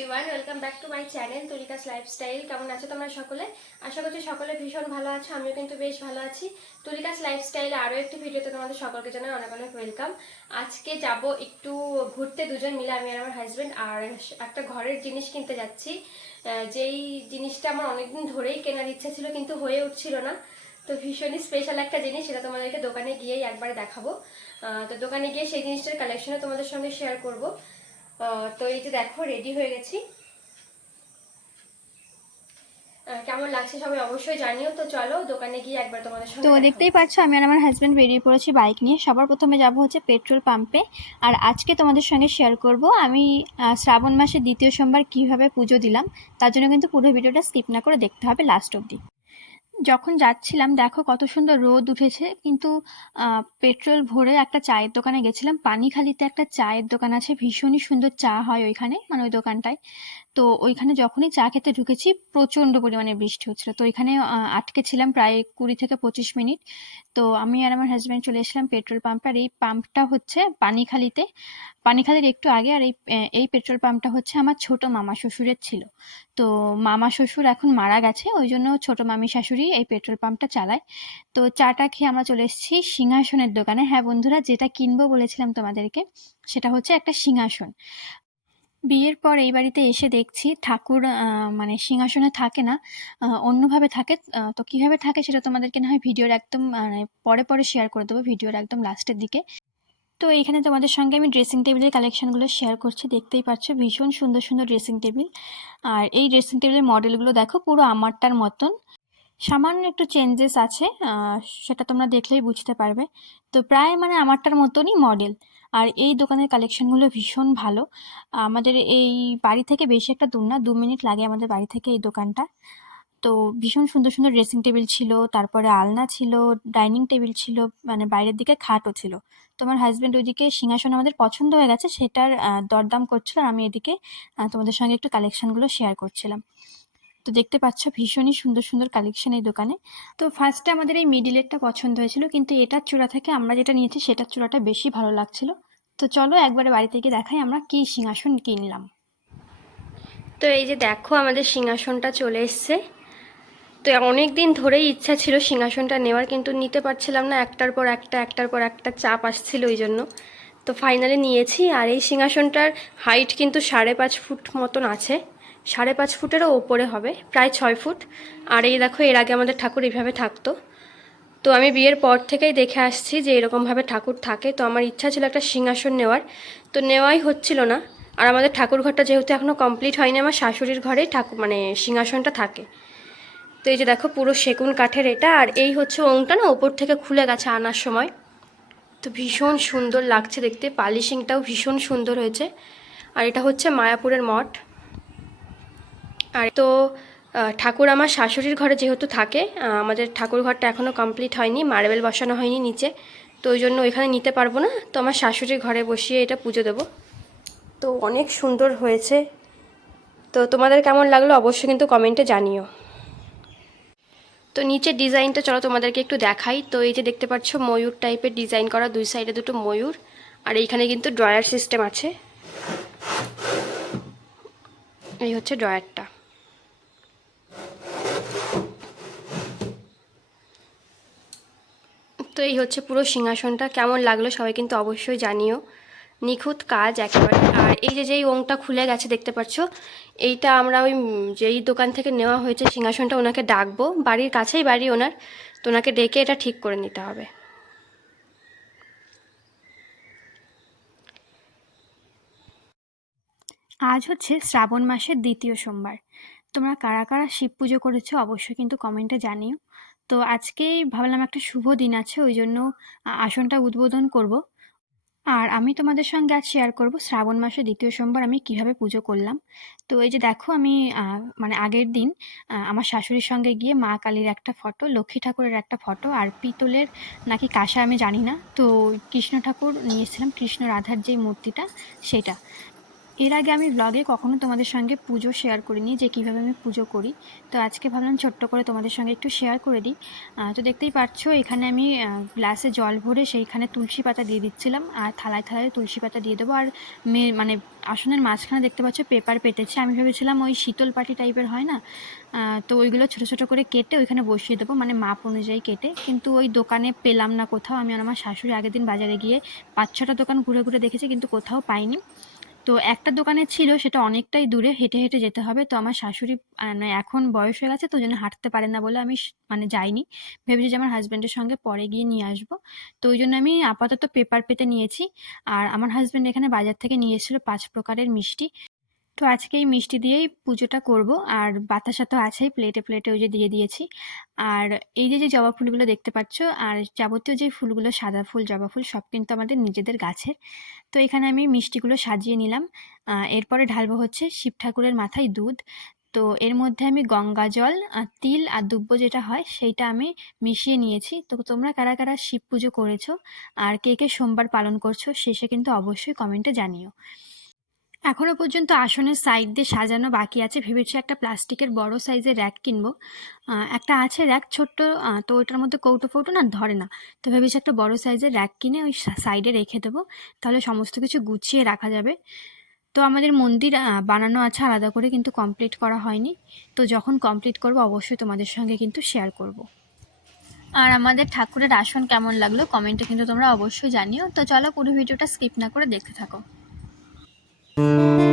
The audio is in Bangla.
Everyone welcome back to my channel Tulika's lifestyle কেমন আছো তোমরা সকলে? আশা করছি সকলে ভীষণ ভালো আছো, আমিও কিন্তু বেশ ভালো আছি। তুলিকাস লাইফস্টাইলে আরও একটি ভিডিওতে তোমাদের সকলকে জানাই অনেক অনেক ওয়েলকাম আজকে যাব একটু ঘুরতে, দুজন মিলে, আমি আর আমার হাজব্যান্ড আর একটা ঘরের জিনিস কিনতে যাচ্ছি। যেই জিনিসটা আমার অনেকদিন ধরেই কেনার ইচ্ছা ছিল, কিন্তু হয়ে উঠছিল না। তো ভীষণই স্পেশাল একটা জিনিস, সেটা তোমাদেরকে দোকানে গিয়েই একবার দেখাবো। তো দোকানে গিয়ে সেই জিনিসটার কালেকশনে তোমাদের সঙ্গে শেয়ার করব। তো এই যে দেখো রেডি হয়ে গেছি। কেমন লাগছে সবাই অবশ্যই জানিও। তো চলো দোকানে গিয়ে একবার তোমাদের সঙ্গে তো দেখা দেখতেই পাচ্ছ আমি আর আমার হাজব্যান্ড বেরিয়ে পড়েছি বাইক নিয়ে। সবার প্রথমে যাব হচ্ছে পেট্রোল পাম্পে আর আজকে তোমাদের সঙ্গে শেয়ার করব আমি শ্রাবণ মাসের দ্বিতীয় সোমবার কীভাবে পুজো দিলাম তার জন্য কিন্তু পুরো ভিডিওটা স্কিপ না করে দেখতে হবে লাস্ট অবধি। যখন যাচ্ছিলাম, দেখো কত সুন্দর রোদ উঠেছে, কিন্তু পেট্রোল ভরে একটা চায়ের দোকানে গেছিলাম। পানিখালিতে একটা চায়ের দোকান আছে, ভীষণই সুন্দর চা হয় ওইখানে মানে ওই দোকানটায়। তো ওইখানে যখনই চা খেতে ঢুকেছি, প্রচণ্ড পরিমাণে বৃষ্টি হচ্ছিল। তো ওইখানে আটকে ছিলাম প্রায় কুড়ি থেকে পঁচিশ মিনিট। তো আমি আর আমার হাজব্যান্ড চলে এসেছিলাম পেট্রোল পাম্পে, আর এই পাম্পটা হচ্ছে পানিখালিতে। পানিখালির একটু আগে, আর এই এই পেট্রোল পাম্পটা হচ্ছে আমার ছোট মামা শ্বশুরের ছিল। তো মামা শ্বশুর এখন মারা গেছে, ওই জন্য ছোট মামি শাশুড়ি এই পেট্রোল পাম্পটা চালায়। তো চাটা খেয়ে আমরা চলে এসেছি সিংহাসনের দোকানে। হ্যাঁ বন্ধুরা, যেটা কিনবো বলেছিলাম তোমাদেরকে, সেটা হচ্ছে একটা সিংহাসন। বিয়ের পর এই বাড়িতে এসে দেখছি ঠাকুর মানে সিংহাসনে থাকে না অন্যভাবে থাকে। তো কীভাবে থাকে সেটা তোমাদেরকে না হয় ভিডিওর একদম মানে পরে পরে শেয়ার করে দেবো ভিডিওর একদম লাস্টের দিকে। তো এইখানে তোমাদের সঙ্গে আমি ড্রেসিং টেবিলের কালেকশনগুলো শেয়ার করছি, দেখতেই পাচ্ছ ভীষণ সুন্দর সুন্দর ড্রেসিং টেবিল আর এই ড্রেসিং টেবিলের মডেলগুলো দেখো, পুরো আমারটার মতন। সামান্য একটু চেঞ্জেস আছে সেটা তোমরা দেখলেই বুঝতে পারবে। তো প্রায় মানে আমারটার মতনই মডেল আর এই দোকানের কালেকশনগুলো ভীষণ ভালো। আমাদের এই বাড়ি থেকে বেশি একটা দূর না, দু মিনিট লাগে আমাদের বাড়ি থেকে এই দোকানটা। তো ভীষণ সুন্দর সুন্দর ড্রেসিং টেবিল ছিল, তারপরে আলনা ছিল ডাইনিং টেবিল ছিল মানে বাইরের দিকে খাটও ছিল। তোমার হাজব্যান্ড ওইদিকে সিংহাসন আমাদের পছন্দ হয়ে গেছে, সেটার দরদাম করছিল আর আমি এদিকে তোমাদের সঙ্গে একটু কালেকশনগুলো শেয়ার করছিলাম। তো দেখতে পাচ্ছ ভীষণই সুন্দর সুন্দর কালেকশন এই দোকানে। তো ফার্স্টে আমাদের এই মিডিলেরটা পছন্দ হয়েছিল, কিন্তু এটার চূড়া থেকে আমরা যেটা নিয়েছি, সেটার চূড়াটা বেশি ভালো লাগছিল। তো চলো একবারে বাড়িতে গিয়ে দেখাই আমরা কি সিংহাসন কিনলাম। তো এই যে দেখো আমাদের সিংহাসনটা চলে এসছে। তো অনেক দিন ধরেই ইচ্ছা ছিল সিংহাসনটা নেওয়ার, কিন্তু নিতে পারছিলাম না। একটার পর একটা, একটার পর একটা চাপ আসছিল ওই জন্য। তো ফাইনালি নিয়েছি, আর এই সিংহাসনটার হাইট কিন্তু সাড়ে পাঁচ ফুট মতন আছে। সাড়ে পাঁচ ফুটেরও ওপরে হবে, প্রায় ছয় ফুট। আর এই দেখো, এর আগে আমাদের ঠাকুর এইভাবে থাকতো। তো আমি বিয়ের পর থেকেই দেখে আসছি যে এরকমভাবে ঠাকুর থাকে। তো আমার ইচ্ছা ছিল একটা সিংহাসন নেওয়ার। তো নেওয়াই হচ্ছিল না। আর আমাদের ঠাকুর ঘরটা যেহেতু এখনও কমপ্লিট হয়নি, আমার শাশুড়ির ঘরেই ঠাকুর মানে সিংহাসনটা থাকে। তো এই যে দেখো, পুরো সেগুন কাঠের এটা। আর এই হচ্ছে ওংটা না, ওপর থেকে খুলে গেছে আনার সময়। তো ভীষণ সুন্দর লাগছে দেখতে। পালিশিংটাও ভীষণ সুন্দর হয়েছে। আর এটা হচ্ছে মায়াপুরের মঠ। আর তো ঠাকুর আমার শাশুড়ির ঘরে যেহেতু থাকে আমাদের ঠাকুর ঘরটা এখনও কমপ্লিট হয়নি, মার্বেল বসানো হয়নি নিচে, তো ওই জন্য ওইখানে নিতে পারব না, তো আমার শাশুড়ির ঘরে বসিয়ে এটা পুজো দেবো। তো অনেক সুন্দর হয়েছে। তো তোমাদের কেমন লাগল অবশ্যই কিন্তু কমেন্টে জানিও। তো নিচের ডিজাইনটা চলো তোমাদেরকে একটু দেখাই। তো এই যে দেখতে পাচ্ছ, ময়ূর টাইপের ডিজাইন করা, দুই সাইডে দুটো ময়ূর, আর এইখানে কিন্তু ড্রয়ার সিস্টেম আছে। এই হচ্ছে ড্রয়ারটা। তো এই হচ্ছে পুরো সিংহাসনটা। কেমন লাগল সবাই কিন্তু অবশ্যই জানিও। নিখুঁত কাজ একেবারে। আর এই যে যেই ওংটা খুলে গেছে দেখতে পাচ্ছ, এইটা আমরা ওই যেই দোকান থেকে নেওয়া হয়েছে সিংহাসনটা ওনাকে ডাকবো। বাড়ির কাছেই বাড়ি ওনার। তো ওনাকে ডেকে এটা ঠিক করে নিতে হবে। আজ হচ্ছে শ্রাবণ মাসের দ্বিতীয় সোমবার। তোমরা কারা কারা শিব পুজো করেছ অবশ্যই কিন্তু কমেন্টে জানিও। তো আজকেই ভাবলাম একটা শুভ দিন আছে, ওই জন্য আসনটা উদ্বোধন করব। আর আমি তোমাদের সঙ্গে আজ শেয়ার করব শ্রাবণ মাসে দ্বিতীয় সোমবার আমি কীভাবে পুজো করলাম। তো এই যে দেখো আমি মানে আগের দিন আমার শাশুড়ির সঙ্গে গিয়ে মা কালীর একটা ফটো, লক্ষ্মী ঠাকুরের একটা ফটো আর পিতলের নাকি কাঁসা আমি জানি না। তো কৃষ্ণ ঠাকুর নিয়ে এসেছিলাম, কৃষ্ণ রাধার যেই মূর্তিটা, সেটা। এর আগে আমি ব্লগে কখনো তোমাদের সঙ্গে পুজো শেয়ার করিনি, যে কীভাবে আমি পুজো করি। তো আজকে ভাবলাম ছোট্ট করে তোমাদের সঙ্গে একটু শেয়ার করে দিই। তো দেখতেই পাচ্ছ এখানে আমি গ্লাসে জল ভরে সেইখানে তুলসী পাতা দিয়ে দিচ্ছিলাম, আর থালায় থালায় তুলসী পাতা দিয়ে দেবো। আর মানে আসনের মাঝখানে দেখতে পাচ্ছ পেপার পেতেছে আমি ভেবেছিলাম ওই শীতল পাটি টাইপের হয় না? তো ওইগুলো ছোটো ছোটো করে কেটে ওইখানে বসিয়ে দেবো মানে মাপ অনুযায়ী কেটে। কিন্তু ওই দোকানে পেলাম না কোথাও। আমি আমার শাশুড়ি আগের দিন বাজারে গিয়ে পাঁচ ছটা দোকান ঘুরে ঘুরে দেখেছি, কিন্তু কোথাও পাইনি। তো একটা দোকানে ছিল, সেটা অনেকটাই দূরে, হেঁটে হেঁটে যেতে হবে। তো আমার শাশুড়ি মানে এখন বয়স হয়ে গেছে, তো জন্য হাঁটতে পারে না বলে আমি মানে যাইনি। ভেবেছি যে আমার হাজব্যান্ডের সঙ্গে পরে গিয়ে নিয়ে আসব। তো ওই জন্য আমি আপাতত পেপার পেতে নিয়েছি। আর আমার হাজব্যান্ড এখানে বাজার থেকে নিয়ে এসেছিল পাঁচ প্রকারের মিষ্টি। তো আজকে এই মিষ্টি দিয়েই পুজোটা করব। আর বাতাসা তো আছেই প্লেটে প্লেটে ওই যে দিয়ে দিয়েছি। আর এই যে যে জবা ফুলগুলো দেখতে পাচ্ছ, আর যাবতীয় যে ফুলগুলো, সাদা ফুল, জবা ফুল, সব কিন্তু আমাদের নিজেদের গাছের। তো এখানে আমি মিষ্টিগুলো সাজিয়ে নিলাম। এরপরে ঢালবো হচ্ছে শিব ঠাকুরের মাথায় দুধ। তো এর মধ্যে আমি গঙ্গা জল আর তিল আর দুব্ব যেটা হয়, সেইটা আমি মিশিয়ে নিয়েছি। তো তোমরা কারা কারা শিব পুজো করেছ, আর কে কে সোমবার পালন করছ শেষে কিন্তু অবশ্যই কমেন্টে জানিও। এখনও পর্যন্ত আসনের সাইড দিয়ে সাজানো বাকি আছে। ভেবেছি একটা প্লাস্টিকের বড় সাইজের র্যাক কিনবো। একটা আছে র্যাক ছোট্ট তো ওইটার মধ্যে কৌটো ফৌটো না ধরে না। তো ভেবেছি একটা বড় সাইজের র্যাক কিনে ওই সাইডে রেখে দেবো। তাহলে সমস্ত কিছু গুছিয়ে রাখা যাবে। তো আমাদের মন্দির বানানো আছে আলাদা করে কিন্তু কমপ্লিট করা হয়নি। তো যখন কমপ্লিট করব অবশ্যই তোমাদের সঙ্গে কিন্তু শেয়ার করব। আর আমাদের ঠাকুরের আসন কেমন লাগল কমেন্টে কিন্তু তোমরা অবশ্যই জানিও। তো চলো পুরো ভিডিওটা স্কিপ না করে দেখতে থাকো। thank you